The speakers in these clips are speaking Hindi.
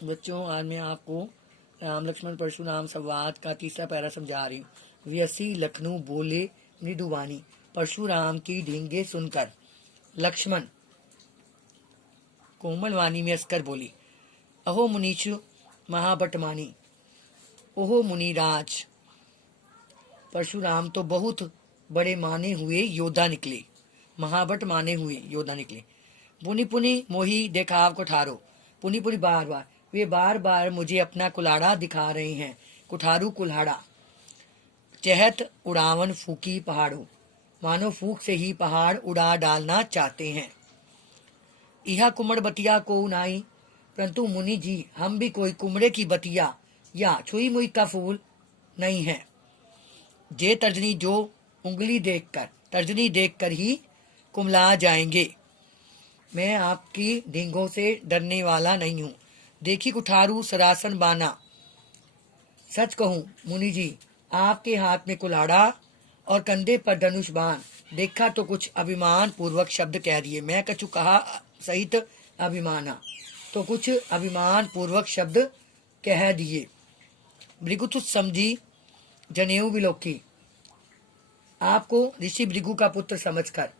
बच्चों, आज मैं आपको राम लक्ष्मण परशुराम संवाद का तीसरा पैरा समझा रही हूँ। व्यसी लखनऊ बोले मृदुवानी, परशुराम की ढींगे सुनकर लक्ष्मण कोमल वाणी में हंसकर बोली, अहो मुनीचु महाबटमानी, ओहो मुनिराज। परशुराम तो बहुत बड़े माने हुए योद्धा निकले, महाबट माने हुए योद्धा निकले। पुनि पुनि मोही देखाव को ठारो, पुनि पुनि बार बार, वे बार बार मुझे अपना कुल्हाड़ा दिखा रहे हैं, कुठारू कुल्हाड़ा। चहत उड़ावन फूकी पहाड़ों, मानो फूक से ही पहाड़ उड़ा डालना चाहते हैं। यह कुमड़ बतिया को नाई, परंतु मुनि जी हम भी कोई कुमड़े की बतिया या छुई मुई का फूल नहीं है। जे तर्जनी जो उंगली देखकर, तर्जनी देखकर ही कुमला जाएंगे। मैं आपकी ढींगों से डरने वाला नहीं हूँ। देखी कुठारू सरासन बाना, सच कहूँ मुनि जी, आपके हाथ में कुल्हाड़ा और कंधे पर धनुष बाण देखा तो कुछ अभिमान पूर्वक शब्द कह दिए। मैं कछु कहा सहित अभिमाना, तो कुछ अभिमान पूर्वक शब्द कह दिए। भृगुतुत समझी जनेऊ विलोकी, आपको ऋषि भृगु का पुत्र समझकर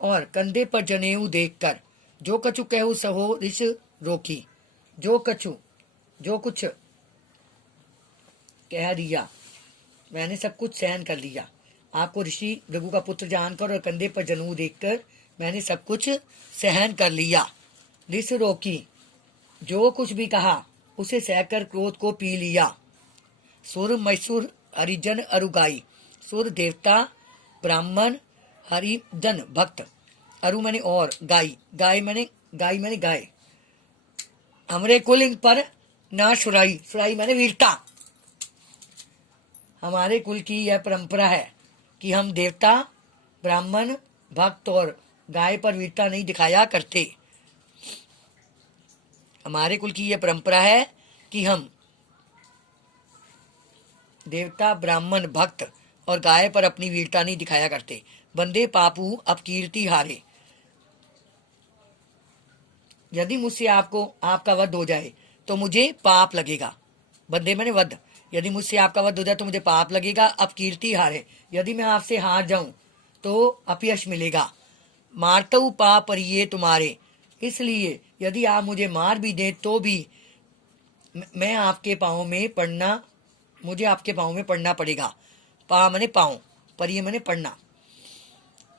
और कंधे पर जनेऊ देखकर जो कछु कहू सहो ऋष रोकी। जो कुछ कह दिया, मैंने सब कुछ सहन कर लिया। आपको ऋषि भृगु का पुत्र जानकर और कंधे पर जनेऊ देखकर मैंने सब कुछ सहन कर लिया। ऋष रोकी, जो कुछ भी कहा उसे सहकर क्रोध को पी लिया। सुर मैसूर हरिजन अरुगाई, सुर देवता ब्राह्मण हरिजन भक्त, अरु मैंने और, गाय मैंने गाय। हमरे कुल इन पर ना सुराई, सुराई मैंने वीरता। हमारे कुल की यह परंपरा है कि हम देवता ब्राह्मण भक्त और गाय पर वीरता नहीं दिखाया करते। हमारे कुल की यह परंपरा है कि हम देवता ब्राह्मण भक्त और गाय पर अपनी वीरता नहीं दिखाया करते। बंदे पापू अपकीर्ति हारे, यदि मुझसे आपका वध हो जाए तो मुझे पाप लगेगा। बंदे मैंने वध, यदि मुझसे आपका वध हो जाए तो मुझे पाप लगेगा। अपकीर्ति हारे, यदि मैं आपसे हार जाऊं तो अपयश मिलेगा। मारतऊ पाप परिये तुम्हारे, इसलिए यदि आप मुझे मार भी दें तो भी मैं आपके पाँव में पड़ना, मुझे आपके पाँव में पड़ना पड़ेगा। पा मैंने पाँव, परिये मैंने पड़ना।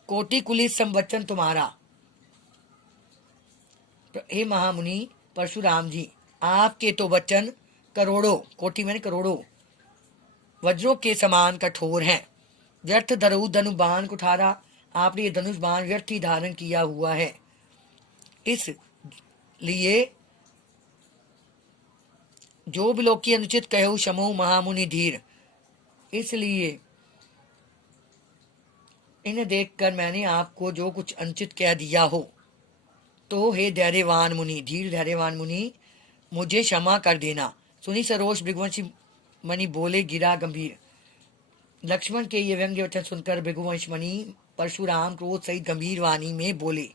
कोटि कुलिस संवचन तुम्हारा, हे महामुनि परशुराम जी, आपके तो वचन करोड़ों, कोटि मैंने करोड़ों, वज्रों के समान कठोर हैं। व्यर्थ धरऊ धनु बाण कुठारा, आपने ये धनुष बाण व्यर्थ ही धारण किया हुआ है। इसलिए जो बिलोकी अनुचित कहू शमो महामुनि धीर, इसलिए इन्हें देखकर मैंने आपको जो कुछ अनुचित कह दिया हो तो हे धैर्यवान मुनि, धीर धैर्यवान मुनि, मुझे क्षमा कर देना। सुनी सरोष भृगुवंशी मणि बोले गिरा गंभीर। लक्ष्मण के ये व्यंग्य वचन सुनकर भृगुवंश मणि परशुराम क्रोध सहित गंभीर वाणी में बोले।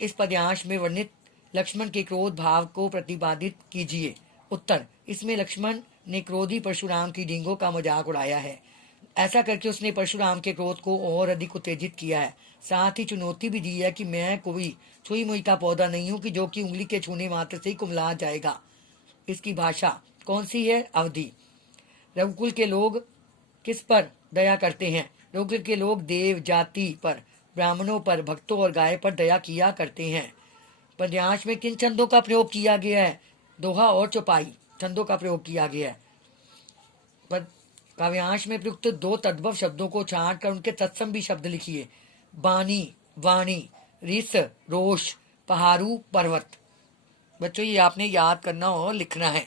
इस पद्यांश में वर्णित लक्ष्मण के क्रोध भाव को प्रतिपादित कीजिए। उत्तर, इसमें लक्ष्मण ने क्रोधी परशुराम की ढींगों का मजाक उड़ाया है। ऐसा करके उसने परशुराम के क्रोध को और अधिक उत्तेजित किया है। साथ ही चुनौती भी दी है कि मैं कोई छुई मुई का पौधा नहीं हूँ कि जो कि उंगली के छूने मात्र से ही कुमला जाएगा। इसकी भाषा कौन सी है? अवधि। रघुकुल के लोग किस पर दया करते हैं? रघुकुल के लोग देव जाति पर, ब्राह्मणों पर, भक्तों और गाय पर दया किया करते हैं। पद्यांश में किन छंदों का प्रयोग किया गया है? दोहा और चौपाई छंदों का प्रयोग किया गया है। काव्यांश में प्रयुक्त दो तद्भव शब्दों को छांट कर उनके तत्सम भी शब्द लिखिए। बानी, वाणी, रिस, रोष, पहाड़ू, पर्वत। बच्चों, ये आपने याद करना और लिखना है।